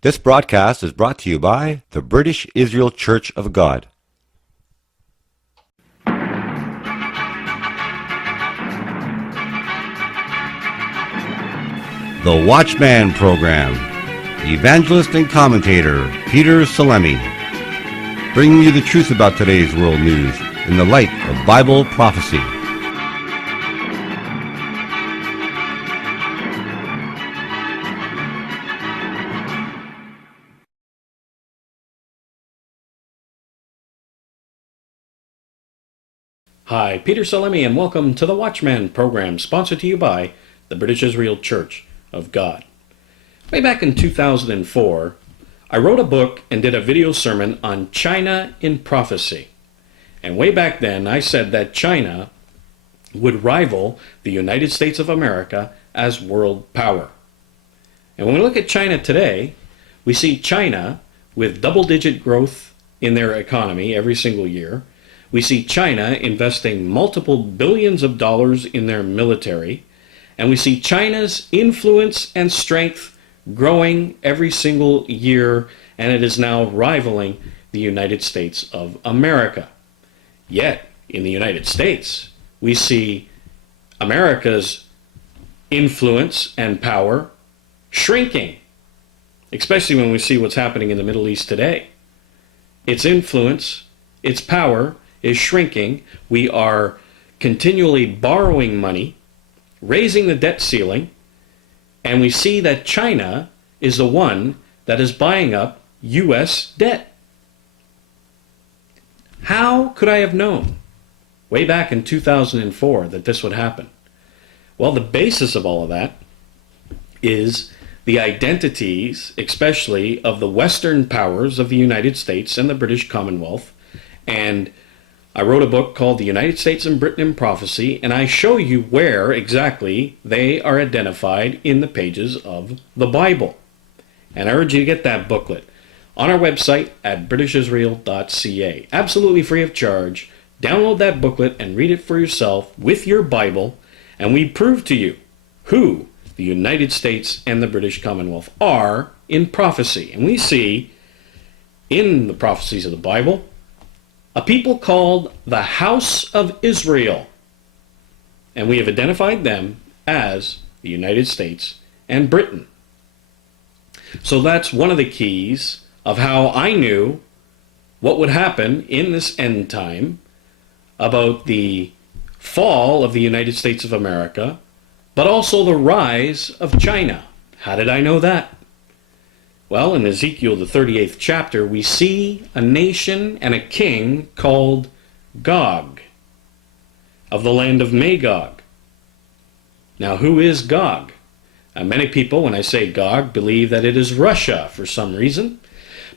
This broadcast is brought to you by the British Israel Church of God. The Watchman Program. Evangelist and commentator Peter Salemi, bringing you the truth about today's world news in the light of Bible prophecy. Hi, Peter Salemi, and welcome to the Watchman program, sponsored to you by the British Israel Church of God. Way back in 2004, I wrote a book and did a video sermon on China in prophecy. And way back then, I said that China would rival the United States of America as world power. And when we look at China today, we see China with double-digit growth in their economy every single year. We see China investing multiple billions of dollars in their military, and we see China's influence and strength growing every single year, and it is now rivaling the United States of America. Yet, in the United States, we see America's influence and power shrinking, especially when we see what's happening in the Middle East today. Its influence, its power is shrinking. We are continually borrowing money, raising the debt ceiling, and we see that China is the one that is buying up U.S. debt. How could I have known way back in 2004 that this would happen? Well, the basis of all of that is the identities, especially of the Western powers of the United States and the British Commonwealth. And I wrote a book called The United States and Britain in Prophecy, and I show you where exactly they are identified in the pages of the Bible. And I urge you to get that booklet on our website at britishisrael.ca. Absolutely free of charge. Download that booklet and read it for yourself with your Bible, and we prove to you who the United States and the British Commonwealth are in prophecy. And we see in the prophecies of the Bible a people called the House of Israel. And we have identified them as the United States and Britain. So that's one of the keys of how I knew what would happen in this end time about the fall of the United States of America, but also the rise of China. How did I know that? Well, in Ezekiel, the 38th chapter, we see a nation and a king called Gog, of the land of Magog. Now, who is Gog? Many people, when I say Gog, believe that it is Russia for some reason.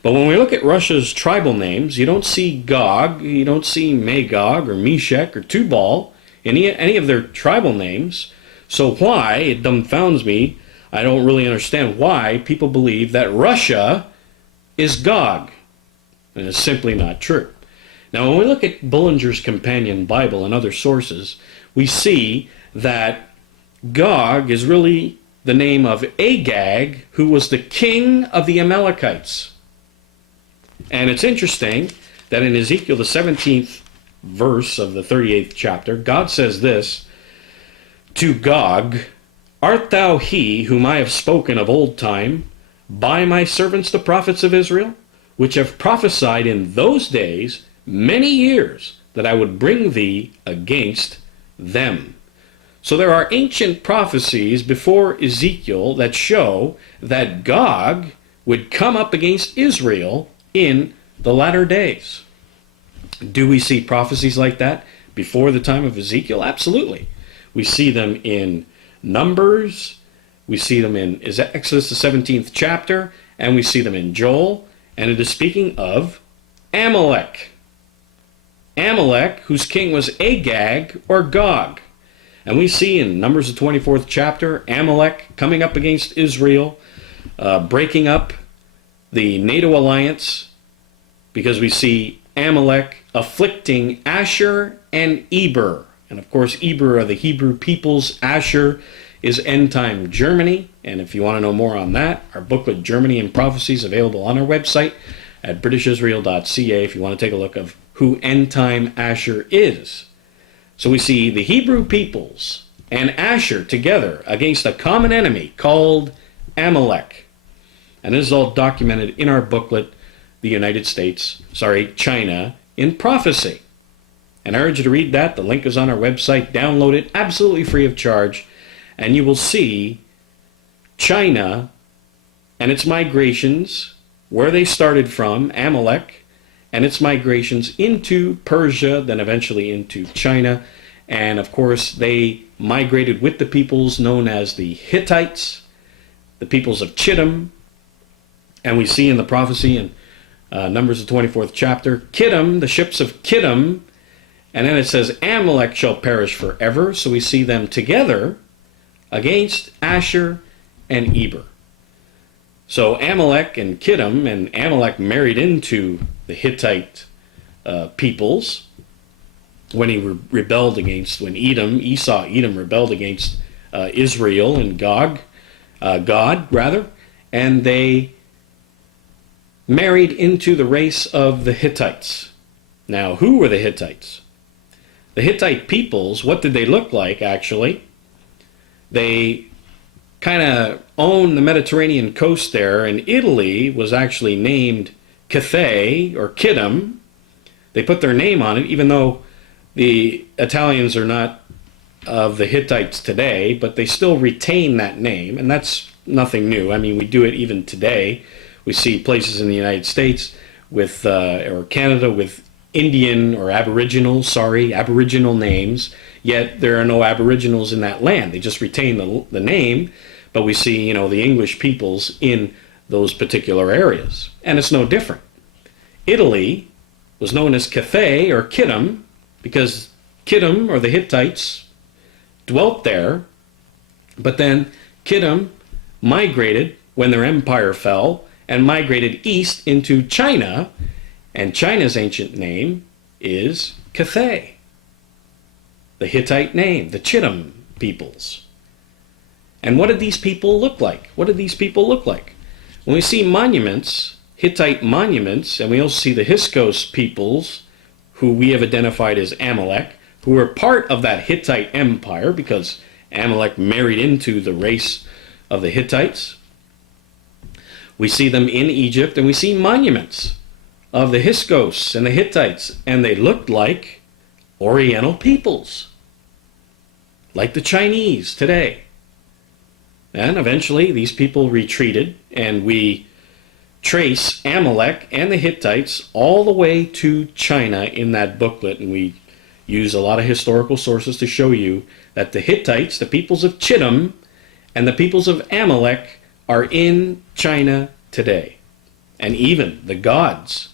But when we look at Russia's tribal names, you don't see Gog, you don't see Magog or Meshech or Tubal in any of their tribal names. So why, it dumbfounds me, I don't really understand why people believe that Russia is Gog. And it's simply not true. Now, when we look at Bullinger's Companion Bible and other sources, we see that Gog is really the name of Agag, who was the king of the Amalekites. And it's interesting that in Ezekiel, the 17th verse of the 38th chapter, God says this to Gog, "Art thou he whom I have spoken of old time by my servants the prophets of Israel, which have prophesied in those days many years that I would bring thee against them?" So there are ancient prophecies before Ezekiel that show that Gog would come up against Israel in the latter days. Do we see prophecies like that before the time of Ezekiel? Absolutely. We see them in Numbers, we see them in Exodus the 17th chapter, and we see them in Joel, and it is speaking of Amalek. Amalek, whose king was Agag or Gog. And we see in Numbers the 24th chapter, Amalek coming up against Israel, breaking up the NATO alliance, because we see Amalek afflicting Asher and Eber. And of course, Eber are the Hebrew peoples. Asher is End Time Germany. And if you want to know more on that, our booklet, Germany and Prophecies, available on our website at britishisrael.ca if you want to take a look of who End Time Asher is. So we see the Hebrew peoples and Asher together against a common enemy called Amalek. And this is all documented in our booklet, China in Prophecy. And I urge you to read that. The link is on our website. Download it absolutely free of charge. And you will see China and its migrations, where they started from, Amalek, and its migrations into Persia, then eventually into China. And of course, they migrated with the peoples known as the Hittites, the peoples of Chittim. And we see in the prophecy in Numbers, the 24th chapter, Chittim, the ships of Chittim. And then it says, Amalek shall perish forever. So we see them together against Asher and Eber. So Amalek and Chittim, and Amalek married into the Hittite peoples when he rebelled against, when Edom rebelled against Israel and God, and they married into the race of the Hittites. Now, who were the Hittites? The Hittite peoples, what did they look like, actually? They kind of owned the Mediterranean coast there, and Italy was actually named Cathay, or Chittim. They put their name on it, even though the Italians are not of the Hittites today, but they still retain that name, and that's nothing new. I mean, we do it even today. We see places in the United States with, or Canada, with Indian or Aboriginal names, yet there are no Aboriginals in that land. They just retain the name, but we see, the English peoples in those particular areas. And it's no different. Italy was known as Cathay or Chittim because Chittim, or the Hittites, dwelt there, but then Chittim migrated when their empire fell and migrated east into China. And China's ancient name is Cathay, the Hittite name, the Chittim peoples. And what did these people look like? When we see monuments, Hittite monuments, and we also see the Hyksos peoples, who we have identified as Amalek, who were part of that Hittite empire because Amalek married into the race of the Hittites. We see them in Egypt, and we see monuments of the Hyksos and the Hittites, and they looked like Oriental peoples, like the Chinese today. And eventually these people retreated, and we trace Amalek and the Hittites all the way to China in that booklet, and we use a lot of historical sources to show you that the Hittites, the peoples of Chittim, and the peoples of Amalek are in China today. And even the gods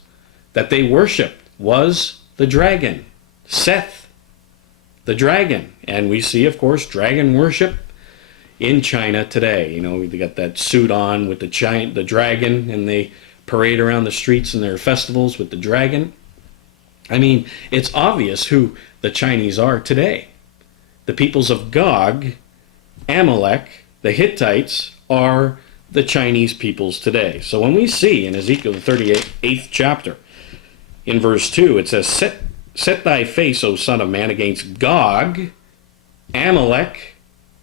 that they worshipped was the dragon, Seth, the dragon. And we see, of course, dragon worship in China today. They got that suit on with the dragon, and they parade around the streets in their festivals with the dragon. I mean, it's obvious who the Chinese are today. The peoples of Gog, Amalek, the Hittites are the Chinese peoples today. So when we see in Ezekiel the 38th chapter, in verse 2, it says, Set thy face, O son of man, against Gog, Amalek,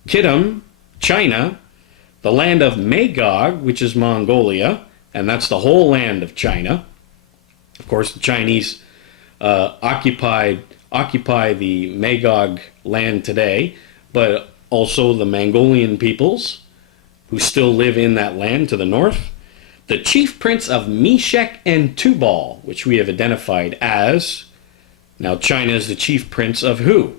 Chittim, China, the land of Magog, which is Mongolia, and that's the whole land of China. Of course, the Chinese occupy the Magog land today, but also the Mongolian peoples who still live in that land to the north. The chief prince of Meshech and Tubal, which we have identified as, now China is the chief prince of who?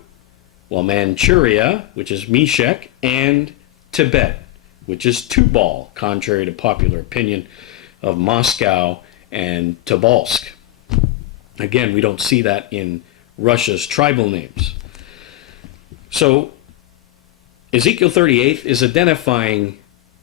Well, Manchuria, which is Meshech, and Tibet, which is Tubal, contrary to popular opinion of Moscow and Tobolsk. Again, we don't see that in Russia's tribal names. So Ezekiel 38 is identifying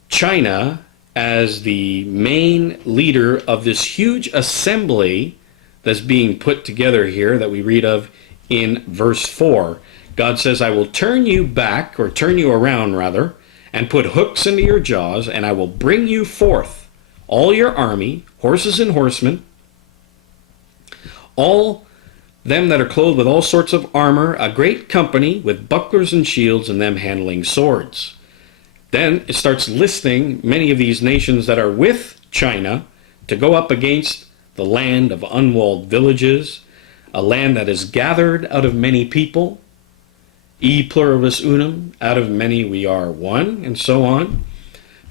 China as the main leader of this huge assembly that's being put together here that we read of in verse 4. God says, I will turn you back, or turn you around rather, and put hooks into your jaws, and I will bring you forth, all your army, horses and horsemen, all them that are clothed with all sorts of armor, a great company with bucklers and shields, and them handling swords. Then it starts listing many of these nations that are with China to go up against the land of unwalled villages, a land that is gathered out of many people, e pluribus unum, out of many we are one, and so on.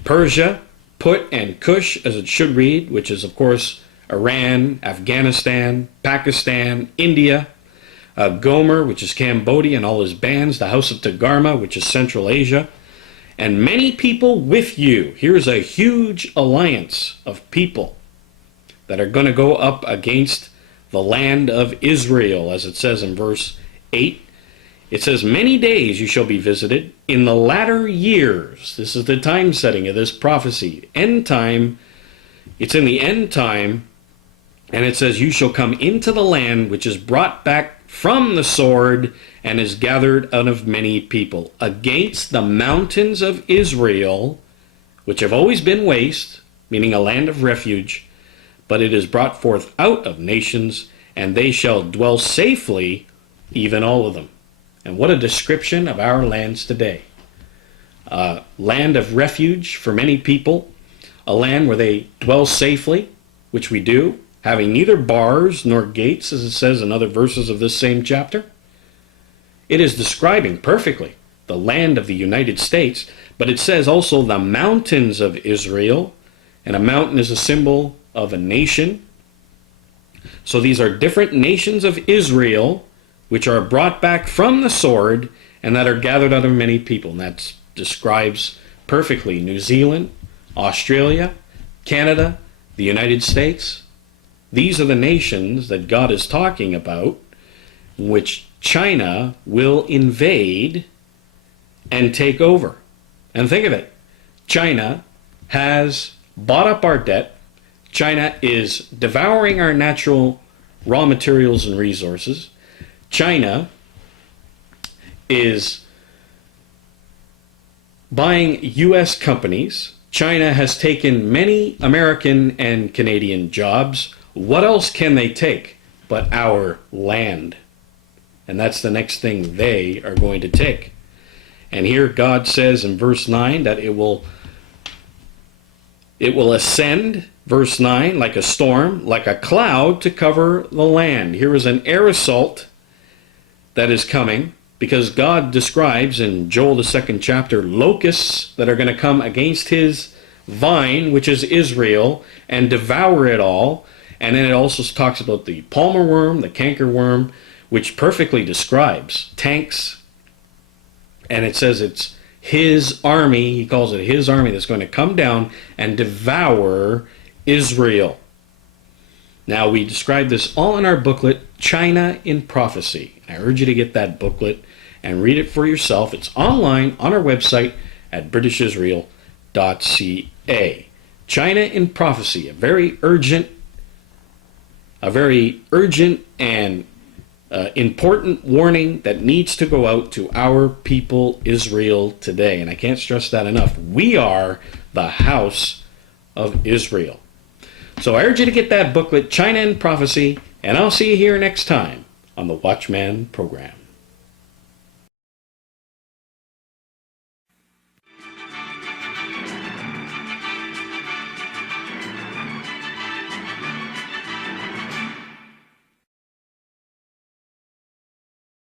Persia, Put, and Cush, as it should read, which is, of course, Iran, Afghanistan, Pakistan, India. Gomer, which is Cambodia and all his bands. The House of Tagarma, which is Central Asia. And many people with you. Here's a huge alliance of people that are going to go up against the land of Israel, as it says in verse 8. It says, many days you shall be visited in the latter years. This is the time setting of this prophecy. End time. It's in the end time. And it says, you shall come into the land which is brought back from the sword and is gathered out of many people, against the mountains of Israel, which have always been waste, meaning a land of refuge, but it is brought forth out of nations, and they shall dwell safely, even all of them. And what a description of our lands today. Land of refuge for many people, a land where they dwell safely, which we do, having neither bars nor gates, as it says in other verses of this same chapter. It is describing perfectly the land of the United States, but it says also the mountains of Israel, and a mountain is a symbol of a nation. So these are different nations of Israel, which are brought back from the sword, and that are gathered out of many people. And that describes perfectly New Zealand, Australia, Canada, the United States. These are the nations that God is talking about, which China will invade and take over. And think of it. China has bought up our debt. China is devouring our natural raw materials and resources. China is buying U.S. companies. China has taken many American and Canadian jobs. What else can they take but our land? And that's the next thing they are going to take. And here God says in verse 9 that it will ascend, verse 9, like a storm, like a cloud to cover the land. Here is an air assault that is coming, because God describes in Joel the 2nd chapter locusts that are going to come against his vine, which is Israel, and devour it all. And then it also talks about the palmer worm, the cankerworm, which perfectly describes tanks. And it says it's his army, he calls it his army, that's going to come down and devour Israel. Now, we describe this all in our booklet, China in Prophecy. I urge you to get that booklet and read it for yourself. It's online on our website at britishisrael.ca. China in Prophecy, a very urgent and important warning that needs to go out to our people, Israel, today. And I can't stress that enough. We are the house of Israel. So I urge you to get that booklet, China in Prophecy, and I'll see you here next time on the Watchman program.